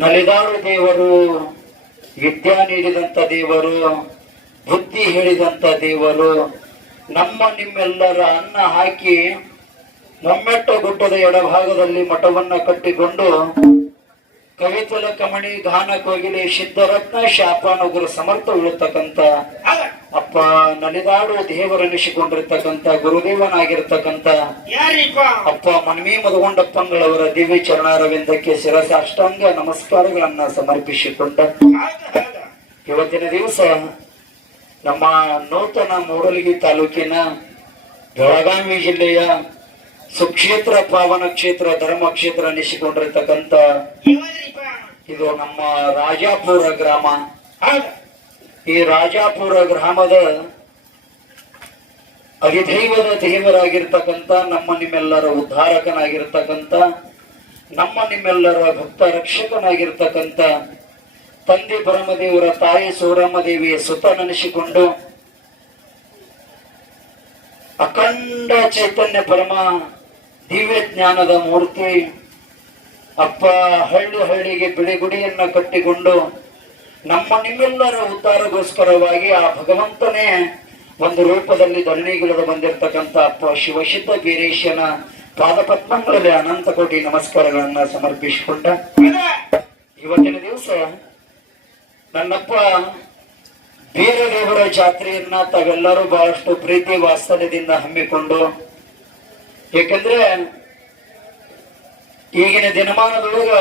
ನಲಿದಾಡು ದೇವರು, ವಿದ್ಯಾ ನೀಡಿದಂತ ದೇವರು, ಬುದ್ಧಿ ಹೇಳಿದಂತ ದೇವರು, ನಮ್ಮ ನಿಮ್ಮೆಲ್ಲರ ಅನ್ನ ಹಾಕಿ ಮೊಮ್ಮೆಟ್ಟ ಗುಡ್ಡದ ಎಡಭಾಗದಲ್ಲಿ ಮಠವನ್ನ ಕಟ್ಟಿಕೊಂಡು ಕವಿತಲ ಕಮಣಿ ಗಾನ ಕೋಗಿಲೆ ಸಿದ್ಧರತ್ನ ಶಾಪಾನುಗುರು ಸಮರ್ಥ ಉಳಿತಕ್ಕಂತ ಅಪ್ಪ ನಲಿದಾಡು ದೇವರೆನಿಸಿಕೊಂಡಿರ್ತಕ್ಕಂಥ ಗುರುದೇವನಾಗಿರ್ತಕ್ಕಂಥ ಯಾರಿಪ್ಪ? ಅಪ್ಪ ಮನ್ಮಿ ಮಧುಗೊಂಡಪ್ಪಂಗಳವರ ದಿವ್ಯ ಚರಣಾರವಿಂದಕ್ಕೆ ಶಿರಸ ಅಷ್ಟಾಂಗ ನಮಸ್ಕಾರಗಳನ್ನ ಸಮರ್ಪಿಸಿಕೊಂಡ. ಇವತ್ತಿನ ದಿವಸ ನಮ್ಮ ನೂತನ ಮೂಡಲಗಿ ತಾಲೂಕಿನ ಬೆಳಗಾವಿ ಜಿಲ್ಲೆಯ ಸುಕ್ಷೇತ್ರ ಪಾವನ ಕ್ಷೇತ್ರ, ಧರ್ಮ ಕ್ಷೇತ್ರ ಅನಿಸಿಕೊಂಡಿರ್ತಕ್ಕಂಥ ಇದು ನಮ್ಮ ರಾಜಾಪುರ ಗ್ರಾಮ. ಈ ರಾಜಾಪುರ ಗ್ರಾಮದ ಅಧಿದೈವದ ದೇವರಾಗಿರ್ತಕ್ಕಂಥ ನಮ್ಮ ನಿಮ್ಮೆಲ್ಲರ ಉದ್ಧಾರಕನಾಗಿರ್ತಕ್ಕಂಥ ನಮ್ಮ ನಿಮ್ಮೆಲ್ಲರ ಭಕ್ತ ರಕ್ಷಕನಾಗಿರ್ತಕ್ಕಂಥ ತಂದೆ ಪರಮದೇವರ ತಾಯಿ ಸೂರಮ್ಮದೇವಿಯ ಸುತ ನೆನೆಸಿಕೊಂಡು ಅಖಂಡ ಚೈತನ್ಯ ಪರಮ ದಿವ್ಯ ಜ್ಞಾನದ ಮೂರ್ತಿ. ಅಪ್ಪ ಹಳ್ಳಿ ಹಳ್ಳಿಗೆ ಬಿಳಿಗುಡಿಯನ್ನ ಕಟ್ಟಿಕೊಂಡು ನಮ್ಮ ನಿಮ್ಮೆಲ್ಲರ ಉದ್ಧಾರಗೋಸ್ಕರವಾಗಿ ಆ ಭಗವಂತನೇ ಒಂದು ರೂಪದಲ್ಲಿ ಧರಣಿಗಿಳಿದು ಬಂದಿರತಕ್ಕಂಥ ಅಪ್ಪ ಶಿವಶಿದ್ಧ ಬೀರೇಶನ ಪಾದಪದ್ಮಗಳಲ್ಲಿ ಅನಂತ ಕೋಟಿ ನಮಸ್ಕಾರಗಳನ್ನ ಸಮರ್ಪಿಸಿಕೊಂಡ. ಇವತ್ತಿನ ದಿವಸ ನನ್ನಪ್ಪ ಬೀರದೇವರ ಜಾತ್ರೆಯನ್ನ ತಾವೆಲ್ಲರೂ ಬಹಳಷ್ಟು ಪ್ರೀತಿ ವಾತ್ಸಲ್ಯದಿಂದ ಹಮ್ಮಿಕೊಂಡು ಏಕೆಂದ್ರೆ ಈಗಿನ ದಿನಮಾನದೊಳಗ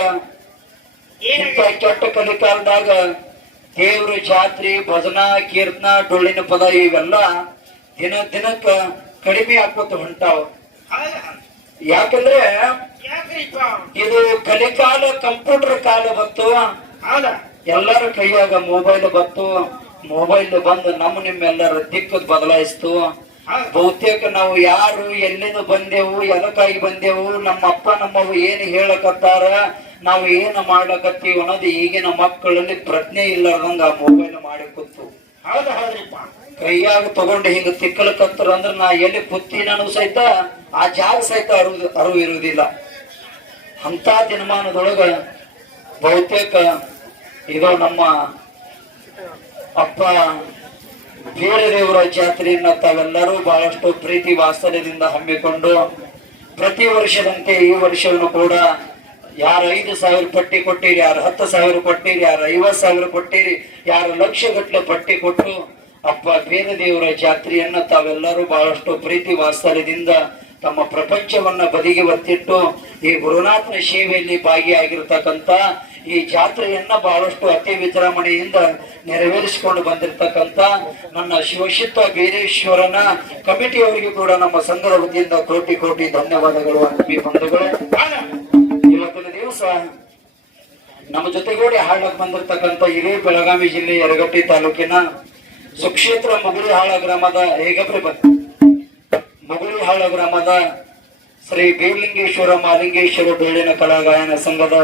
ಇಂಥ ಕೆಟ್ಟ ಕಲಿಕಾಲದಾಗ ದೇವ್ರ ಜಾತ್ರೆ ಭಜನಾ ಕೀರ್ತನ ಡೊಳ್ಳಿನ ಪದ ಇವೆಲ್ಲ ದಿನ ದಿನಕ್ಕ ಕಡಿಮೆ ಆಕೋತ ಹೊಂಟಾವ. ಯಾಕಂದ್ರೆ ಇದು ಕಲಿಕಾಲ ಕಂಪ್ಯೂಟರ್ ಕಾಲ ಬಂತು. ಎಲ್ಲರ ಕೈಯಾಗ ಮೊಬೈಲ್ ಬಂತು. ಮೊಬೈಲ್ ಬಂದು ನಮ್ಮ ನಿಮ್ಮೆಲ್ಲರ ದಿಕ್ಕ ಬದಲಾಯಿಸ್ತು. ಬಹುತೇಕ ನಾವು ಯಾರು ಎಲ್ಲಿಂದ ಬಂದೆವು ಎದಕ್ಕಾಗಿ ಬಂದೆವು ನಮ್ಮ ಅಪ್ಪ ನಮ್ಮವು ಏನು ಹೇಳಕತ್ತಾರ ನಾವು ಏನು ಮಾಡ್ಲಕತ್ತೀವಿ ಅನ್ನೋದು ಈಗಿನ ಮಕ್ಕಳಲ್ಲಿ ಪ್ರಜ್ಞೆ ಇಲ್ಲದಂಗ ಆ ಮೊಬೈಲ್ ಮಾಡಿ ಕೂತು. ಹೌದ ಹೌದ್ರಿಪ್ಪ. ಕೈಯಾಗ ತಗೊಂಡು ಹಿಂಗ ತಿಕ್ಕಲಕತ್ತಾರ ಅಂದ್ರೆ ನಾ ಎಲ್ಲಿ ಪುತ್ತಿನೂ ಸಹಿತ ಆ ಜಾಗ ಸಹಿತ ಅರು ಅರಿವು ಇರುವುದಿಲ್ಲ. ಅಂತ ದಿನಮಾನದೊಳಗ ಬಹುತೇಕ ಇದು ನಮ್ಮ ಅಪ್ಪ ದೇವರ ಜಾತ್ರೆಯನ್ನ ತಾವೆಲ್ಲರೂ ಬಹಳಷ್ಟು ಪ್ರೀತಿ ವಾತ್ಸಲ್ಯದಿಂದ ಹಮ್ಮಿಕೊಂಡು ಪ್ರತಿ ವರ್ಷದಂತೆ ಈ ವರ್ಷವನ್ನು ಕೂಡ ಯಾರು ಐದು ಸಾವಿರ ಪಟ್ಟಿ ಕೊಟ್ಟಿರಿ, ಯಾರು ಹತ್ತು ಸಾವಿರ ಕೊಟ್ಟಿರಿ, ಯಾರು ಐವತ್ತು ಸಾವಿರ ಕೊಟ್ಟಿರಿ, ಯಾರು ಲಕ್ಷ ಗಟ್ಟಲೆ ಪಟ್ಟಿ ಕೊಟ್ಟು ಅಪ್ಪ ಬೇರೆ ದೇವರ ಜಾತ್ರೆಯನ್ನ ತಾವೆಲ್ಲರೂ ಬಹಳಷ್ಟು ಪ್ರೀತಿ ವಾತ್ಸಲ್ಯದಿಂದ ತಮ್ಮ ಪ್ರಪಂಚವನ್ನ ಬದಿಗೆ ಒತ್ತಿಟ್ಟು ಈ ಗುರುನಾಥನ ಸೇವೆಯಲ್ಲಿ ಭಾಗಿಯಾಗಿರ್ತಕ್ಕಂಥ ಈ ಜಾತ್ರೆಯನ್ನ ಬಹಳಷ್ಟು ಅತಿ ವಿಜೃಂಭಣೆಯಿಂದ ನೆರವೇರಿಸಿಕೊಂಡು ಬಂದಿರತಕ್ಕಂತ ನನ್ನ ಶಿವಶಿತ್ವ ಬೀರೇಶ್ವರನ ಕಮಿಟಿಯವರಿಗೂ ಕೂಡ ನಮ್ಮ ಸಂಘದ ವತಿಯಿಂದ ಕೋಟಿ ಕೋಟಿ ಧನ್ಯವಾದಗಳು ಬಂಧುಗಳೇ. ಇವತ್ತಿನ ದಿವಸ ನಮ್ಮ ಜೊತೆಗೂಡಿ ಹಾಡಕ್ ಬಂದಿರತಕ್ಕಂತ ಇಡೀ ಬೆಳಗಾವಿ ಜಿಲ್ಲೆ ಯರಗಟ್ಟಿ ತಾಲೂಕಿನ ಸುಕ್ಷೇತ್ರ ಮುಗುಳಿಹಾಳ ಗ್ರಾಮದ ಹೇಗಪ್ರಿ ಬಂದ ಗ್ರಾಮದ ಶ್ರೀ ಬೀರ್ಲಿಂಗೇಶ್ವರ ಮಾಲಿಂಗೇಶ್ವರ ಬೇಳಿನ ಕಲಾ ಗಾಯನ ಸಂಘದ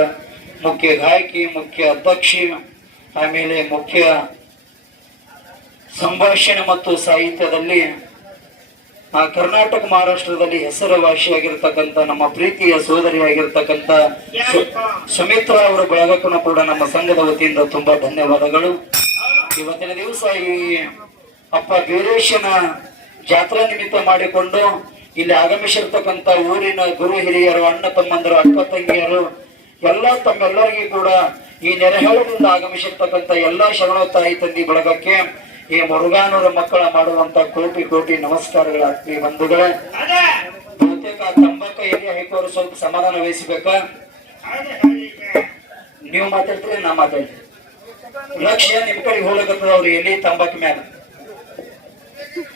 ಮುಖ್ಯ ಗಾಯಕಿ, ಮುಖ್ಯ ಅಧ್ಯಕ್ಷಿ, ಆಮೇಲೆ ಮುಖ್ಯ ಸಂಭಾಷಣೆ ಮತ್ತು ಸಾಹಿತ್ಯದಲ್ಲಿ ಆ ಕರ್ನಾಟಕ ಮಹಾರಾಷ್ಟ್ರದಲ್ಲಿ ಹೆಸರುವಾಸಿಯಾಗಿರ್ತಕ್ಕಂಥ ನಮ್ಮ ಪ್ರೀತಿಯ ಸೋದರಿಯಾಗಿರ್ತಕ್ಕಂಥ ಸುಮಿತ್ರಾ ಅವರ ಬಳಗಕ್ಕೂ ಕೂಡ ನಮ್ಮ ಸಂಘದ ವತಿಯಿಂದ ತುಂಬಾ ಧನ್ಯವಾದಗಳು. ಇವತ್ತಿನ ದಿವಸ ಈ ಅಪ್ಪ ವೀರೇಶನ ಜಾತ್ರಾ ನಿಮಿತ್ತ ಮಾಡಿಕೊಂಡು ಇಲ್ಲಿ ಆಗಮಿಸಿರ್ತಕ್ಕಂಥ ಊರಿನ ಗುರು ಹಿರಿಯರು, ಅಣ್ಣ ತಮ್ಮಂದರು, ಅಕ್ಕ ತಂಗಿಯರು ಎಲ್ಲ ತಮ್ಮೆಲ್ಲರಿಗೂ ಕೂಡ ಈ ನೆರೆಹೊಳದಿಂದ ಆಗಮಿಸಿರ್ತಕ್ಕಂಥ ಎಲ್ಲಾ ಶರಣ ತಾಯಿ ತಂದಿ ಬಳಗಕ್ಕೆ ಈ ಮುರುಘಾನೂರ ಮಕ್ಕಳ ಮಾಡುವಂತ ಕೋಟಿ ಕೋಟಿ ನಮಸ್ಕಾರಗಳ ಆತ್ಮೀಯ ಬಂಧುಗಳೇ ಬಹುತೇಕ ತಂಬಾಕ ಏರಿಯಾ ಹೈಕೋರು ಸ್ವಲ್ಪ ಸಮಾಧಾನ ವಹಿಸಬೇಕ? ನೀವು ಮಾತಾಡ್ತೀರಿ ನಾ ಮಾತಾಡ್ತೀನಿ. ಲಕ್ಷ್ಯ ನಿಮ್ ಕಡೆ ಹೋಗ್ಲಕತ್ತದ ಅವ್ರು ಎಲ್ಲಿ ತಂಬಾಕು ಮ್ಯಾಲ?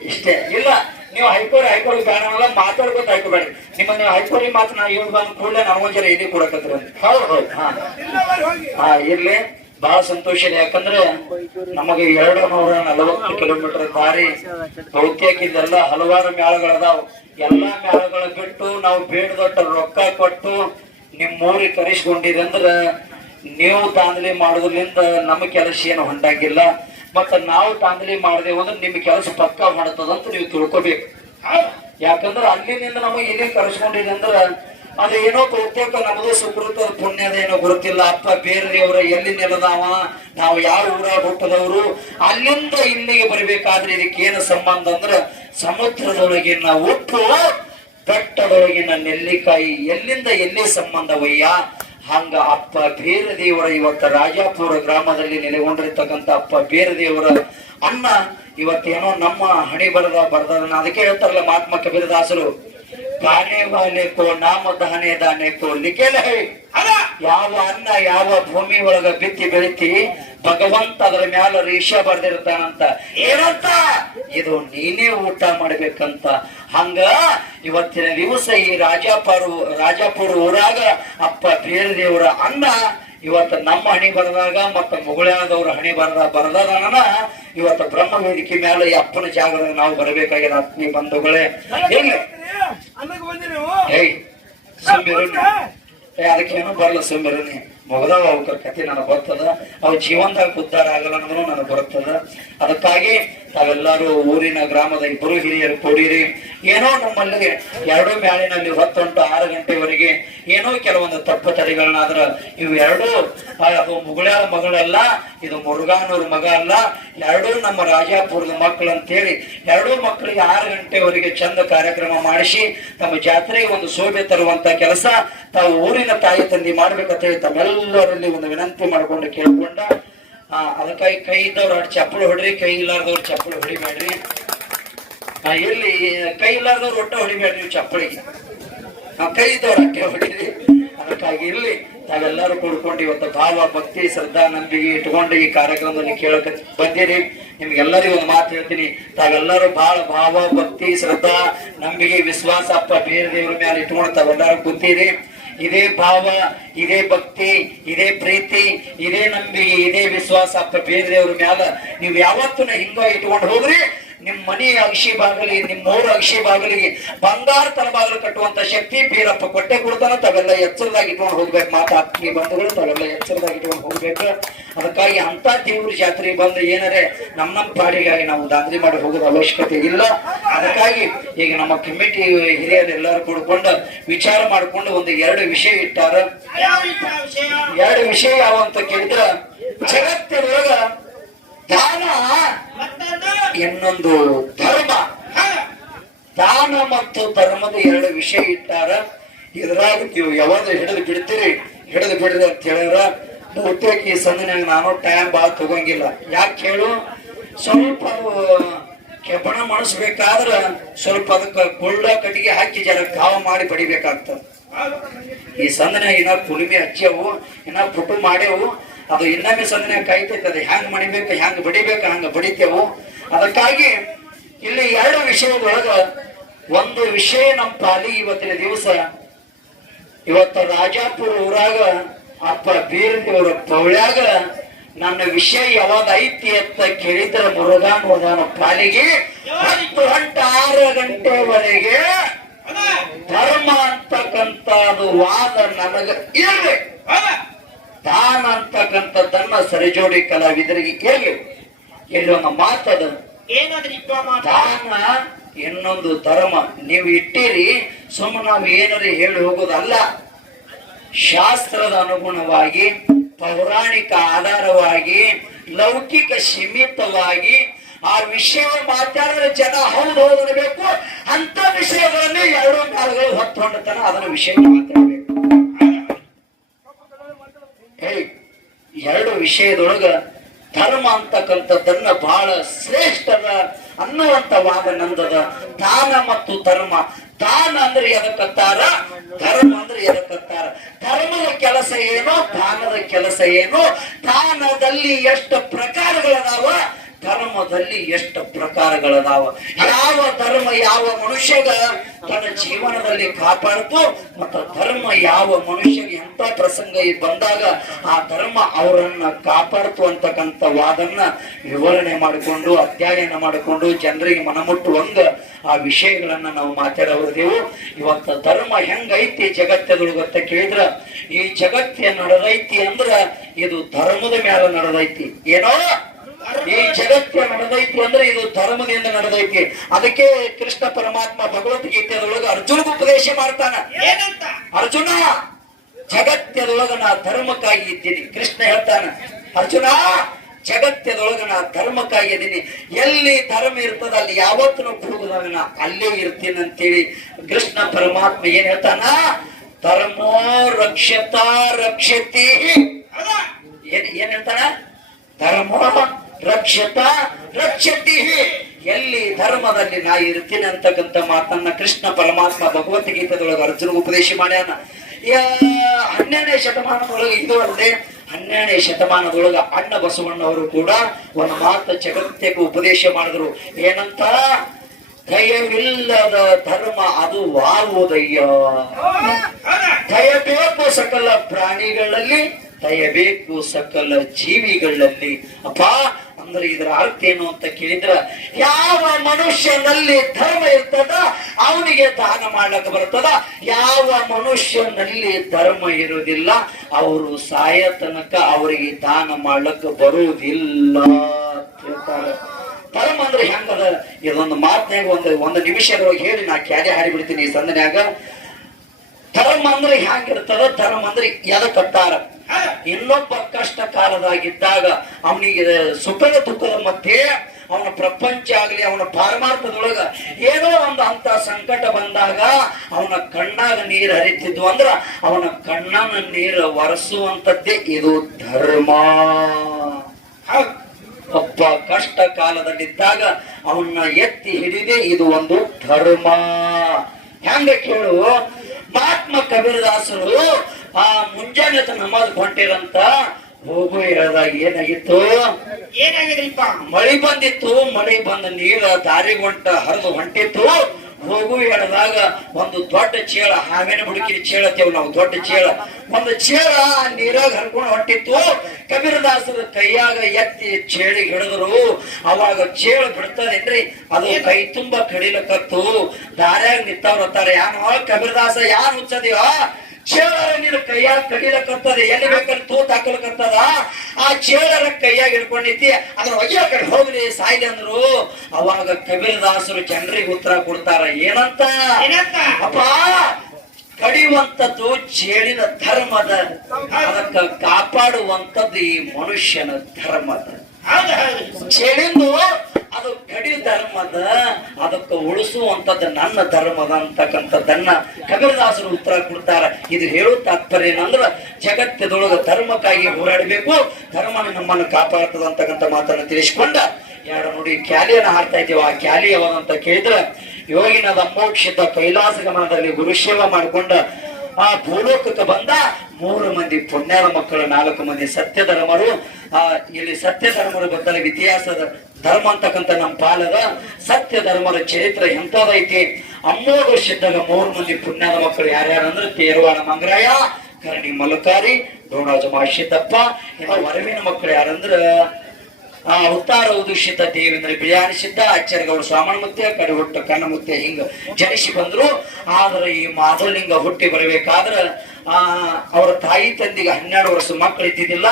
ಇಷ್ಟೇ. ಇಲ್ಲ ನೀವು ಹೈಕೋರಿ ಹೈಕೋರಿ ಬೇಡ ಅನ್ನಲ್ಲ ಮಾತಾಡ್ಕೊತ ಹೈಕೋಬೇಡಿ ನಿಮ್ಮ ನೀವು ಹೈಕೋರಿ ಮಾತು ನಾ ಇವ್ರು ಬಂದ ಕೂಡಲೇ ನಮಗೊಂದ್ ಜನ ಇದೇ ಕೊಡಕತ್ರಿ ಹೌದು ಹೌದು. ಹಾ. ಹಾ ಇರ್ಲಿ. ಬಹಳ ಸಂತೋಷ ಇದೆ. ಯಾಕಂದ್ರೆ ನಮಗೆ ಎರಡು ನೂರ ನಲವತ್ತು ಕಿಲೋಮೀಟರ್ ದಾರಿ ಬಹುತೇಕ ಇದೆಲ್ಲ ಹಲವಾರು ಮೇಳಗಳದಾವ ಎಲ್ಲಾ ಮೇಳಗಳ ಬಿಟ್ಟು ನಾವು ದೊಡ್ಡ ರೊಕ್ಕ ಕೊಟ್ಟು ನಿಮ್ಮೂರಿ ಊರಿಗೆ ಕರೆಸ್ಕೊಂಡಿರಿ ಅಂದ್ರ ನೀವು ತಾಂದಲಿ ಮಾಡೋದ್ರಿಂದ ನಮ್ಮ ಕೆಲಸ ಏನು ಹೊಂದಾಗಿಲ್ಲ. ಮತ್ತ ನಾವು ತಾಂದಲಿ ಮಾಡಿದೆವು ಅಂದ್ರೆ ನಿಮ್ ಕೆಲಸ ಪಕ್ಕಾ ಮಾಡ್ತದಂತ ನೀವು ತಿಳ್ಕೊಬೇಕು. ಯಾಕಂದ್ರ ಅಲ್ಲಿನಿಂದ ನಮಗೆ ಇಲ್ಲಿ ಕರೆಸ್ಕೊಂಡಿದೆ ಅಂದ್ರ ಅದು ಏನೋ ಬಹುತೇಕ ನಮ್ದು ಸುಕೃತ ಪುಣ್ಯದ ಏನೋ ಗೊತ್ತಿಲ್ಲ. ಅಪ್ಪ ಬೇರೆ ದೇವರ ಎಲ್ಲಿ ನೆಲದಾವ? ನಾವು ಯಾರು ಊರಾಗ ಹುಟ್ಟದವರು? ಅಲ್ಲಿಂದ ಇಲ್ಲಿಗೆ ಬರಬೇಕಾದ್ರೆ ಇದಕ್ಕೆ ಏನು ಸಂಬಂಧ ಅಂದ್ರ ಸಮುದ್ರದೊಳಗಿನ ಉಪ್ಪು ಬೆಟ್ಟದೊಳಗಿನ ನೆಲ್ಲಿಕಾಯಿ ಎಲ್ಲಿಂದ ಎಲ್ಲಿ ಸಂಬಂಧವಯ್ಯ? ಹಂಗ ಅಪ್ಪ ಬೇರೆ ದೇವರ ಇವತ್ತ ರಾಜಾಪುರ ಗ್ರಾಮದಲ್ಲಿ ನೆಲೆಗೊಂಡಿರ್ತಕ್ಕಂಥ ಅಪ್ಪ ಬೇರೆ ದೇವರ ಅನ್ನ ಇವತ್ತೇನೋ ನಮ್ಮ ಹಣಿ ಬರದ ಬರದ ಅದಕ್ಕೆ ಹೇಳ್ತಾರಲ್ಲ ಮಹಾತ್ಮ ಕಬೀರದಾಸರು ಕಾನೆ ವಾಲೆ ಕೋ, ನಾಮ ದಾನೆ ದಾನೆ ಕೋ ಲಿಖೇಲ ಹೇ, ಅದ! ಯಾವ ಅನ್ನ ಯಾವ ಭೂಮಿ ಒಳಗ ಬಿತ್ತಿ ಬೆಳಿತಿ ಭಗವಂತ ಅದರ ಮ್ಯಾಲ ರೇಷ ಬರ್ದಿರ್ತಾನಂತ ಏನಂತ? ಇದು ನೀನೇ ಊಟ ಮಾಡ್ಬೇಕಂತ. ಹಂಗ ಇವತ್ತಿನ ದಿವಸ ಈ ರಾಜಾಪುರ ರಾಜಾಪುರ ಊರಾಗ ಅಪ್ಪ ಬೇರೆ ದೇವರ ಅನ್ನ ಇವತ್ತು ನಮ್ಮ ಹಣಿ ಬರದಾಗ ಮತ್ತ ಮುಗುಳಾದವ್ರ ಹಣಿ ಬರದ ಬರದಾನ ಇವತ್ತು ಬ್ರಹ್ಮ ವೇದಿಕೆ ಮೇಲೆ ಈ ಅಪ್ಪನ ಜಾಗದಾಗ ನಾವು ಬರಬೇಕಾಗಿದೆ ಆತ್ಮೀಯ ಬಂಧುಗಳೇ. ಹೇಗೆ ಅದಕ್ಕೇನು ಬರಲ್ಲ ಸುಮ್ಮನೆ ಮುಗದವ ಅವಕರ ಕತೆ ನನಗೆ ಬರ್ತದ ಅವ್ ಜೀವನದಾಗ ಉದ್ಧಾರ ಆಗಲ್ಲ ಅನ್ನೋದು ನನಗೆ ಬರ್ತದ ಅದಕ್ಕಾಗಿ ತಾವೆಲ್ಲರೂ ಊರಿನ ಗ್ರಾಮದ ಇಬ್ಬರು ಹಿರಿಯರು ಕೂಡಿರಿ. ಏನೋ ನಮ್ಮಲ್ಲಿ ಎರಡು ಮ್ಯಾಳಿನಲ್ಲಿ ಹೊತ್ತೊಂಟು ಆರು ಗಂಟೆವರೆಗೆ ಏನೋ ಕೆಲವೊಂದು ತಪ್ಪು ತಡೆಗಳನ್ನಾದ್ರೆ ಇವು ಎರಡೂ ಅದು ಮುಗುಳ್ಯಾರ ಮಗಳಲ್ಲ, ಇದು ಮುರುಘಾನೂರ್ ಮಗ ಅಲ್ಲ, ಎರಡೂ ನಮ್ಮ ರಾಜಾಪುರದ ಮಕ್ಕಳು ಅಂತೇಳಿ ಎರಡೂ ಮಕ್ಕಳಿಗೆ ಆರು ಗಂಟೆವರೆಗೆ ಚಂದ ಕಾರ್ಯಕ್ರಮ ಮಾಡಿಸಿ, ತಮ್ಮ ಜಾತ್ರೆಗೆ ಒಂದು ಶೋಭೆ ತರುವಂತ ಕೆಲಸ ತಾವು ಊರಿನ ತಾಯಿ ತಂದೆ ಮಾಡ್ಬೇಕಂತ ಹೇಳಿ ತಮ್ಮೆಲ್ಲರಲ್ಲಿ ಒಂದು ವಿನಂತಿ ಮಾಡಿಕೊಂಡು ಕೇಳ್ಕೊಂಡ. ಆ, ಅದಕ್ಕಾಗಿ ಕೈ ಇದ್ದವ್ರು ಅಟ್ ಚಪ್ಪಳು ಹೊಡ್ರಿ ಕೈ ಇಲ್ಲಾರ್ದವ್ರು ಚಪ್ಪಳು ಹೊಡಿಬೇಡ್ರಿ. ಆ, ಎಲ್ಲಿ ಕೈ ಇಲ್ಲಾರ್ದವ್ರು ಒಟ್ಟ ಹೊಡಿಬೇಡ್ರಿ ಚಪ್ಪಳಿಗೆ ಆ, ಕೈ ಇದ್ದವ್ರು ಅಟ್ಟೆ ಹೊಡಿರಿ. ಅದಕ್ಕಾಗಿ ಇಲ್ಲಿ ತಾವೆಲ್ಲರೂ ಕೂಡ್ಕೊಂಡು ಇವತ್ತು ಭಾವ ಭಕ್ತಿ ಶ್ರದ್ಧಾ ನಂಬಿಕೆ ಇಟ್ಕೊಂಡು ಈ ಕಾರ್ಯಕ್ರಮದಲ್ಲಿ ಕೇಳಕ್ ಬಂದಿರಿ. ನಿಮ್ಗೆಲ್ಲರಿಗೂ ಒಂದು ಮಾತು ಹೇಳ್ತೀನಿ. ತಾವೆಲ್ಲರೂ ಬಹಳ ಭಾವ ಭಕ್ತಿ ಶ್ರದ್ಧಾ ನಂಬಿಕೆ ವಿಶ್ವಾಸ ಅಪ್ಪ ಬೇರೆ ದೇವ್ರ ಮೇಲೆ ಇಟ್ಕೊಂಡು ತಾವೆಲ್ಲರೂ ಕೂತೀರಿ. ಇದೇ ಭಾವ, ಇದೇ ಭಕ್ತಿ, ಇದೇ ಪ್ರೀತಿ, ಇದೇ ನಂಬಿಕೆ, ಇದೇ ವಿಶ್ವಾಸ ಅಪ್ಪ ಬೇಂದ್ರೆ ಅವ್ರ ಮ್ಯಾಲ ನೀವು ಯಾವತ್ತೂ ಹಿಂಗ ಇಟ್ಕೊಂಡು ಹೋಗ್ರಿ ನಿಮ್ ಮನೆ ಅಕ್ಷಿ ಬಾಗಲಿ ನಿಮ್ಮ ಊರ ಅಕ್ಷಿ ಬಾಗಲಿಗೆ ಬಂಗಾರ ತಲಬಾಗಿಲು ಕಟ್ಟುವಂತ ಶಕ್ತಿ ಬೀರಪ್ಪ ಕೊಟ್ಟೆ ಕೊಡ್ತಾನ. ತಾವೆಲ್ಲ ಎಚ್ಚರದಾಗಿ ಇಟ್ಕೊಂಡು ಹೋಗ್ಬೇಕು. ಮಾತಾಡ್ತೀನಿ ಬಂಧುಗಳು ತಾವೆಲ್ಲ ಎಚ್ಚರದಾಗಿ ಇಟ್ಕೊಂಡು ಹೋಗ್ಬೇಕು. ಅದಕ್ಕಾಗಿ ಅಂತ ದೇವ್ರ ಜಾತ್ರೆ ಬಂದು ಏನಾರೆ ನಮ್ಮ ನಮ್ಮ ಪಾಡಿಗಾಗಿ ನಾವು ದಾಂಧಲಿ ಮಾಡಿ ಹೋಗೋದು ಅವಶ್ಯಕತೆ ಇಲ್ಲ. ಅದಕ್ಕಾಗಿ ಈಗ ನಮ್ಮ ಕಮಿಟಿ ಹಿರಿಯರು ಎಲ್ಲರೂ ಕೂಡ್ಕೊಂಡು ವಿಚಾರ ಮಾಡಿಕೊಂಡು ಒಂದು ಎರಡು ವಿಷಯ ಇಟ್ಟಾರ. ಎರಡು ವಿಷಯ ಯಾವ ಅಂತ ಕೇಳಿದ್ರ ಜಗತ್ತಿನೊಳಗ ದಾನ ಇನ್ನೊಂದು ಧರ್ಮ. ದಾನ ಮತ್ತು ಧರ್ಮದ ಎರಡು ವಿಷಯ ಇಟ್ಟಾರ. ಇದ್ರಾಗ ನೀವು ಯಾವಾಗ ಹಿಡಿದು ಬಿಡ್ತೀರಿ, ಹಿಡಿದು ಬಿಡ್ರಿ ಅಂತ ಹೇಳಿದ್ರ ಬಹುತೇಕ ಈ ಸಂದಿನಾಗ ನಾನು ಟೈಮ್ ಭಾಳ ತಗೊಂಗಿಲ್ಲ. ಯಾಕೆ ಹೇಳು ಸ್ವಲ್ಪ, ಕೆಬ್ಬಣ ಮಾಡಿಸ್ಬೇಕಾದ್ರ ಸ್ವಲ್ಪ ಅದಕ್ಕೆ ಗುಳ್ಳ ಕಟ್ಟಿಗೆ ಹಾಕಿ ಜರ ಕಾವು ಮಾಡಿ ಬಡಿಬೇಕಾಗ್ತದೆ. ಈ ಸಂದನ ಇನ್ನ ಕುಣಿಮೆ ಹಚ್ಚವು, ಇನ್ನ ಪುಟ್ಟು ಮಾಡ್ಯವು. ಅದು ಇನ್ನೊಮ್ಮೆ ಸಂದನೆ ಕೈ ಅದು ಹೆಂಗ್ ಮಣಿಬೇಕು ಹೆಂಗ್ ಬಡಿಬೇಕು ಹಂಗ ಬಡಿತೇವು? ಅದಕ್ಕಾಗಿ ಇಲ್ಲಿ ಎರಡು ವಿಷಯದೊಳಗ ಒಂದು ವಿಷಯ ನಮ್ಮ ಪಾಲಿ ಇವತ್ತಿನ ದಿವಸ. ಇವತ್ತ ರಾಜಾಪುರ ಊರಾಗ ಅಪ್ಪ ಬೀರದೇವರ ಪೌಳ್ಯಾಗ ನನ್ನ ವಿಷಯ ಯಾವಾಗ ಐತಿ ಅಂತ ಕೇಳಿದ್ರ ಮುರುಘಾನ್ ಹೋದಾನ ಪಾಲಿಗೆ ಹತ್ತು ಗಂಟೆ ಆರು ಗಂಟೆವರೆಗೆ ಧರ್ಮ ಧರ್ಮ ಅದು ವಾದ ನನಗ ಇರ್ಬೇಕು. ದಾನ ಅಂತಕ್ಕಂಥದ್ದನ್ನ ಸರಿಜೋಡಿ ಕಲಾವಿದರಿಗೆ ಕೇಳಿ ಎಲ್ಲಿ ಒಂದು ಮಾತದ ತಾನ ಇನ್ನೊಂದು ಧರ್ಮ. ನೀವು ಇಟ್ಟಿರಿ ಸುಮ್ಮ ನಾವು ಏನಾರ ಹೇಳಿ ಹೋಗೋದಲ್ಲ. ಶಾಸ್ತ್ರದ ಅನುಗುಣವಾಗಿ ಪೌರಾಣಿಕ ಆಧಾರವಾಗಿ ಲೌಕಿಕ ಸೀಮಿತವಾಗಿ ಆ ವಿಷಯ ಮಾತಾಡಿದ್ರೆ ಜನ ಹೌದು ಹೌದು ಅನ್ಬೇಕು. ಅಂತ ವಿಷಯಗಳನ್ನೇ ಎರಡು ಕಾಲಗಳು ಹೊತ್ತೊಂಡತನ ಅದನ್ನ ವಿಷಯ ಮಾತಾಡಬೇಕು ಹೇಳಿ ಎರಡು ವಿಷಯದೊಳಗ ಧರ್ಮ ಅಂತಕ್ಕಂಥದ್ದನ್ನ ಬಹಳ ಶ್ರೇಷ್ಠದ ಅನ್ನುವಂತ ವಾದ ನಂದದ. ದಾನ ಮತ್ತು ಧರ್ಮ. ದಾನ ಅಂದ್ರೆ ಎದಕ್ಕತ್ತಾರ ಧರ್ಮ ಅಂದ್ರೆ ಎದಕ್ಕತ್ತಾರ ಧರ್ಮದ ಕೆಲಸ ಏನೋ, ದಾನದ ಕೆಲಸ ಏನೋ, ದಾನದಲ್ಲಿ ಎಷ್ಟು ಪ್ರಕಾರಗಳದಾವ? ಧರ್ಮದಲ್ಲಿ ಎಷ್ಟು ಪ್ರಕಾರಗಳದಾವ? ಯಾವ ಧರ್ಮ ಯಾವ ಮನುಷ್ಯಗ ತನ್ನ ಜೀವನದಲ್ಲಿ ಕಾಪಾಡ್ತು, ಮತ್ತು ಧರ್ಮ ಯಾವ ಮನುಷ್ಯಗೆ ಎಂತ ಪ್ರಸಂಗ ಬಂದಾಗ ಆ ಧರ್ಮ ಅವರನ್ನ ಕಾಪಾಡ್ತು ಅಂತಕ್ಕಂಥ ವಾದನ್ನ ವಿವರಣೆ ಮಾಡಿಕೊಂಡು, ಅಧ್ಯಯನ ಮಾಡಿಕೊಂಡು ಜನರಿಗೆ ಮನಮುಟ್ಟುವಂಗ ಆ ವಿಷಯಗಳನ್ನ ನಾವು ಮಾತಾಡೋದೇವು ಇವತ್ತ ಧರ್ಮ ಹೆಂಗೈತಿ ಜಗತ್ತದೊಳಗೆ ಗೊತ್ತ ಕೇಳಿದ್ರ, ಈ ಜಗತ್ತೇ ನಡೆದೈತಿ ಅಂದ್ರ ಇದು ಧರ್ಮದ ಮೇಲೆ ನಡೆದೈತಿ. ಏನೋ ಈ ಜಗತ್ತು ನಡೆದೈತಿ ಅಂದ್ರೆ ಇದು ಧರ್ಮದಿಂದ ನಡೆದೈತಿ. ಅದಕ್ಕೆ ಕೃಷ್ಣ ಪರಮಾತ್ಮ ಭಗವದ್ಗೀತೆಯೊಳಗೆ ಅರ್ಜುನಗೂ ಉಪದೇಶ ಮಾಡ್ತಾನ. ಏನಂತ? ಅರ್ಜುನ ಜಗತ್ಯದೊಳಗ ನಾ ಧರ್ಮಕ್ಕಾಗಿ ಇದ್ದೀನಿ. ಕೃಷ್ಣ ಹೇಳ್ತಾನ ಅರ್ಜುನ ಜಗತ್ಯದೊಳಗ ನಾ ಧರ್ಮಕ್ಕಾಗಿ ಇದ್ದೀನಿ. ಎಲ್ಲಿ ಧರ್ಮ ಇರ್ತದ ಅಲ್ಲಿ ಯಾವತ್ತೂ ಕೂಗುದಾಗ ನಾ ಅಲ್ಲೇ ಇರ್ತೀನಿ ಅಂತೇಳಿ ಕೃಷ್ಣ ಪರಮಾತ್ಮ ಏನ್ ಹೇಳ್ತಾನ? ಧರ್ಮೋ ರಕ್ಷತಾ ರಕ್ಷತಿ. ಏನ್ ಏನ್ ಹೇಳ್ತಾನ? ಧರ್ಮ ರಕ್ಷತ ರಕ್ಷತಿ ಎಲ್ಲಿ ಧರ್ಮದಲ್ಲಿ ನಾ ಇರ್ತೀನಿ ಅಂತಕ್ಕಂಥ ಮಾತನ್ನ ಕೃಷ್ಣ ಪರಮಾತ್ಮ ಭಗವದ್ಗೀತೆದೊಳಗೆ ಅರ್ಜುನ ಉಪದೇಶ ಮಾಡ್ಯಾನ. ಹನ್ನೆರಡನೇ ಶತಮಾನದೊಳಗೆ ಇದು ಅಲ್ಲದೆ ಹನ್ನೆರಡನೇ ಶತಮಾನದೊಳಗ ಅಣ್ಣ ಬಸವಣ್ಣವರು ಕೂಡ ಒಂದು ಮಾತು ಜಗತ್ತಿಗೆ ಉಪದೇಶ ಮಾಡಿದ್ರು. ಏನಂತ? ದಯವಿಲ್ಲದ ಧರ್ಮ ಅದು ವಾವುದಯ್ಯ ಹೌದಾ ದಯಬೇಕು ಸಕಲ ಪ್ರಾಣಿಗಳಲ್ಲಿ, ದಯಬೇಕು ಸಕಲ ಜೀವಿಗಳಲ್ಲಿ. ಅಪ್ಪ ಅಂದ್ರೆ ಇದರ ಅರ್ಥ ಏನು ಅಂತ ಕೇಳಿದ್ರ, ಯಾವ ಮನುಷ್ಯನಲ್ಲಿ ಧರ್ಮ ಇರ್ತದ, ಅವನಿಗೆ ದಾನ ಮಾಡಕ್ ಬರ್ತದ. ಯಾವ ಮನುಷ್ಯನಲ್ಲಿ ಧರ್ಮ ಇರುವುದಿಲ್ಲ, ಅವರು ಸಾಯ ತನಕ ಅವರಿಗೆ ದಾನ ಮಾಡಕ್ ಬರುವುದಿಲ್ಲ ಹೇಳ್ತಾರೆ. ಧರ್ಮ ಅಂದ್ರೆ ಹೆಂಗದ? ಇದೊಂದು ಮಾತನಾಗ ಒಂದು ಒಂದು ನಿಮಿಷದೊಳಗೆ ಹೇಳಿ, ನಾ ಕೆರೆ ಹಾರಿ ಬಿಡ್ತೀನಿ ಈ ಸಂದನ್ಯಾಗ. ಧರ್ಮ ಅಂದ್ರೆ ಹ್ಯಾಂಗಿರ್ತದ ಧರ್ಮ ಅಂದ್ರೆ ಎದಕ್ಕಟ್ಟಾರ ಹೌದಾ ಇನ್ನೊಬ್ಬ ಕಷ್ಟ ಕಾಲದಾಗಿದ್ದಾಗ ಅವನಿಗೆ ಸುಖದ ದುಃಖದ ಮಧ್ಯೆ ಅವನ ಪ್ರಪಂಚ ಆಗಲಿ ಅವನ ಪಾರಮಾರ್ಥದೊಳಗ ಏನೋ ಒಂದು ಅಂತ ಸಂಕಟ ಬಂದಾಗ ಅವನ ಕಣ್ಣಾಗ ನೀರು ಹರಿತಿದ್ವು ಅಂದ್ರ ಅವನ ಕಣ್ಣನ ನೀರು ಒರೆಸುವಂತದ್ದೇ ಇದು ಧರ್ಮ. ಒಬ್ಬ ಕಷ್ಟ ಕಾಲದಲ್ಲಿದ್ದಾಗ ಅವನ್ನ ಎತ್ತಿ ಹಿಡಿದೆ ಇದು ಒಂದು ಧರ್ಮ. ಹೆಂಗ ಕೇಳು ಮಹಾತ್ಮ ಕಬೀರದಾಸರು ಆ ಮುಂಜಾನೆ ನಮಾಜ್ ಹೊಂಟಿರಂತ ಹೋಗು ಹೇಳಿದಾಗ ಏನಾಗಿತ್ತು? ಏನಾಗಿದ್ರಿಪ್ಪ? ಮಳಿ ಬಂದಿತ್ತು ಮಳಿ ಬಂದ ನೀರ ದಾರಿ ಹೊಂಟ ಹರಿದು ಹೊಂಟಿತ್ತು. ಹೋಗು ಹೇಳಿದಾಗ ಒಂದು ದೊಡ್ಡ ಚೇಳ ಹಾವೇನ ಹುಡುಕಿ ಚೇಳತ್ತೇವ್ ನಾವು ದೊಡ್ಡ ಚೇಳ. ಒಂದು ಚೇಳ ನೀರಾಗ ಹರ್ಕೊಂಡು ಹೊಂಟಿತ್ತು. ಕಬೀರದಾಸರ ಕೈಯಾಗ ಎತ್ತಿ ಚೇಳಿ ಹಿಡಿದ್ರು. ಅವಾಗ ಚೇಳ ಬಿಡ್ತದೇನ್ರಿ ಅದು ಕೈ ತುಂಬಾ ಕಡಿಲಕತ್ತು. ದಾರ್ಯಾಗ ನಿಂತವ್ರ ಯಾನು ಯಾನೋ ಕಬೀರದಾಸ ಯಾರು ಹುಚ್ಚದಿವ ಚೇಳರ ನೀನು ಕೈಯಾಗ ಕಡಿಲಕತ್ತದ ಎಲ್ಲಿ ಬೇಕಾದ್ರೆ ತೋತ ಹಾಕಲಕತ್ತದ ಆ ಚೇಳರ ಕೈಯಾಗ ಹಿಡ್ಕೊಂಡೈತಿ ಅದ್ರ ಒಯ್ಯ ಕಡೆ ಹೋಗ್ಲಿ ಸಾಯ್ಲಿ ಅಂದ್ರು. ಅವಾಗ ಕಬೀರದಾಸರು ಜನರಿಗೆ ಉತ್ತರ ಕೊಡ್ತಾರ ಏನಂತ? ಅಪ್ಪ ಕಡಿಯುವಂಥದ್ದು ಚೇಳಿನ ಧರ್ಮದ ಅದಕ್ಕ ಕಾಪಾಡುವಂಥದ್ದು ಈ ಮನುಷ್ಯನ ಧರ್ಮದ. ಚೇಳಿಂದು ಅದು ಗಡಿ ಧರ್ಮದ, ಅದಕ್ಕೆ ಉಳಿಸುವಂಥದ್ದು ನನ್ನ ಧರ್ಮದ ಅಂತಕ್ಕಂಥದ್ದನ್ನ ಕಬೀರದಾಸರು ಉತ್ತರ ಕೊಡ್ತಾರ. ಇದು ಹೇಳೋ ತಾತ್ಪರ್ಯ ಏನಂದ್ರ, ಜಗತ್ತದೊಳಗ ಧರ್ಮಕ್ಕಾಗಿ ಹೋರಾಡಬೇಕು, ಧರ್ಮನ ನಮ್ಮನ್ನು ಕಾಪಾಡ್ತದ ಅಂತಕ್ಕಂಥ ಮಾತನ್ನು ತಿಳಿಸ್ಕೊಂಡ. ಎರಡು ನೋಡಿ, ಕ್ಯಾಲಿಯನ್ನು ಹಾಡ್ತಾ ಇದ್ದೀವಿ, ಆ ಕ್ಯಾಲಿ ಅಂತ ಕೇಳಿದ್ರೆ, ಯೋಗಿನದ ಮೋಕ್ಷದ ಕೈಲಾಸ ಗಮನದಲ್ಲಿ ಗುರುಶೇವ ಮಾಡಿಕೊಂಡ ಆ ಭೂಲೋಕಕ್ಕೆ ಬಂದ ಮೂರು ಮಂದಿ ಪುಣ್ಯದ ಮಕ್ಕಳು, ನಾಲ್ಕು ಮಂದಿ ಸತ್ಯ ಧರ್ಮರು ಆ, ಇಲ್ಲಿ ಸತ್ಯ ಧರ್ಮರ ಬದಲ ಇತಿಹಾಸದ ಧರ್ಮ ಅಂತಕ್ಕಂಥ ನಮ್ಮ ಪಾಲದ ಸತ್ಯ ಧರ್ಮದ ಚರಿತ್ರೆ ಎಂಥದೈತಿ ಅಮ್ಮೋದು ಸಿದ್ಧಗ ಮೂರು ಮಂದಿ ಪುಣ್ಯದ ಮಕ್ಕಳು ಯಾರ್ಯಾರು ಅಂದ್ರೆ ತೇರವಾಡ ಮಂಗರಾಯ, ಕರ್ಣಿ ಮಲಕಾರಿ ಡೋಣಾಜ ಮಹಿದ್ದಪ್ಪ ಇನ್ನು ವರವಿನ ಮಕ್ಕಳು ಯಾರಂದ್ರ ಆ ಅವತಾರ ಉದ್ದೇಶಿತ ದೇವೇಂದ್ರ ಬಿಜಾನಿಸಿದ್ದ ಸಿದ್ಧ ಅಚ್ಚರಿಗೌಡ ಸ್ವಾಮಣ ಮುತ್ತೆ ಕಡಿಹುಟ್ಟ ಕಣ್ಣ ಮುತ್ತೆ ಹಿಂಗ ಜನಿಸಿ ಬಂದ್ರು. ಆದ್ರೆ ಈ ಮಾಧವಲಿಂಗ ಹುಟ್ಟಿ ಬರಬೇಕಾದ್ರ, ಆ, ಅವರ ತಾಯಿ ತಂದಿಗೆ ಹನ್ನೆರಡು ವರ್ಷ ಮಕ್ಕಳು ಇದ್ದಿದ್ದಿಲ್ಲ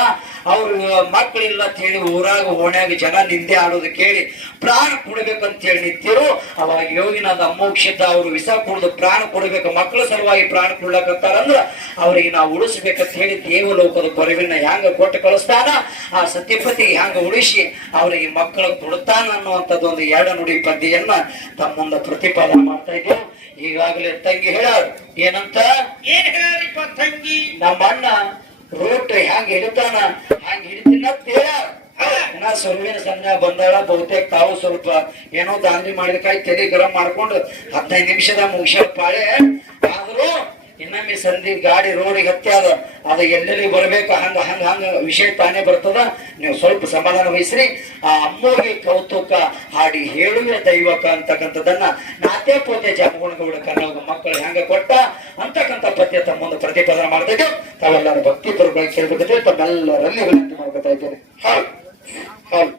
ಅವ್ರ ಮಕ್ಕಳಿಲ್ಲ ಅಂತ ಹೇಳಿ ಊರಾಗ ಓಣ್ಯಾಗ ಜನ ನಿಂದೆ ಆಡೋದು ಕೇಳಿ ಪ್ರಾಣ ಕೊಡ್ಬೇಕಂತ ಹೇಳಿ ನಿಂತಿರು. ಅವಾಗ ಯೋಗಿನಾದ ಅಮೋಕ್ಷಿತ ಅವರು ವಿಷ ಕುಡಿದು ಪ್ರಾಣ ಕೊಡ್ಬೇಕು ಮಕ್ಕಳ ಸಲುವಾಗಿ ಪ್ರಾಣ ಕೊಡ್ಲಕತ್ತಾರಂದ್ರ ಅವರಿಗೆ ನಾವು ಉಳಿಸ್ಬೇಕಂತ ಹೇಳಿ ದೇವಲೋಕದ ಕೊರವಿನ ಹ್ಯಾಂಗ ಕೊಟ್ಟು ಕಳಿಸ್ತಾನ. ಆ ಸತ್ಯಪತಿಗೆ ಹ್ಯಾಂಗ ಉಳಿಸಿ ಅವರಿಗೆ ಮಕ್ಕಳ ಕೊಡ್ತಾನ ಅನ್ನುವಂಥದ್ದು ಒಂದು ಎರಡು ನುಡಿ ಪದ್ಯನ್ನ ತಮ್ಮ ಮುಂದೆ ಪ್ರತಿಪಾದನೆ ಮಾಡ್ತಾ ಇದ್ದೇವೆ. ಈಗಾಗಲೇ ತಂಗಿ ಹೇಳಾರು ಏನಂತ? ಏನ್ ಹೇಳಿಪ್ಪ ತಂಗಿ? ನಮ್ಮ ಅಣ್ಣ ರೋಟ್ ಹ್ಯಾಂಗ ಹಿಡಿತಾನ, ಹಂಗ ಹಿಡಿತಿನ ಇನ್ನ ಸರ್ವಿನ ಸಂಜೆ ಬಂದಾಳ, ಬಹುತೇಕ ತಾವು ಸ್ವಲ್ಪ ಏನೋ ದಾಂಧಿ ಮಾಡಿದಕ್ಕಾಗಿ ತಲೆ ಗರಂ ಮಾಡ್ಕೊಂಡು ಹದಿನೈದು ನಿಮಿಷದ ಮುಗಿಸ್ಯಾರ ಪಾಳೆ. ಆದ್ರೂ ಇನ್ನೊಮ್ಮೆ ಸಂಧಿ ಗಾಡಿ ರೋಡಿಗೆ ಹತ್ತಿ ಅದ ಅದು ಎಲ್ಲೆಲ್ಲಿ ಬರಬೇಕು, ಹಂಗ ಹಂಗ ಹಂಗ ವಿಷಯ ತಾನೇ ಬರ್ತದ. ನೀವು ಸ್ವಲ್ಪ ಸಮಾಧಾನ ವಹಿಸ್ರಿ. ಆ ಅಮ್ಮೋಗಿ ಕೌತುಕ ಹಾಡಿ ಹೇಳುವ ದೈವಕ ಅಂತಕ್ಕಂಥದ್ದನ್ನ ನಾತೆ ಪೋತೆ ಜಾಮಗುಣಗೌಡ ಕನ್ನಡ ಮಕ್ಕಳು ಹೆಂಗ ಕೊಟ್ಟ ಅಂತಕ್ಕಂಥ ಪದ್ಯ ತಮ್ಮ ಮುಂದೆ ಪ್ರತಿಪಾದನೆ ಮಾಡ್ತಾ ಇದ್ದೇವೆ ತಾವೆಲ್ಲರೂ ಭಕ್ತಿ ಪರವಾಗಿ ಕೇಳ್ಬೇಕಂದ್ರೆ ತಮ್ಮೆಲ್ಲರಲ್ಲಿ ವಿನಂತಿ ಮಾಡ್ಕೊತಾ ಇದ್ದೇನೆ. ಹೌದು ಹೌದು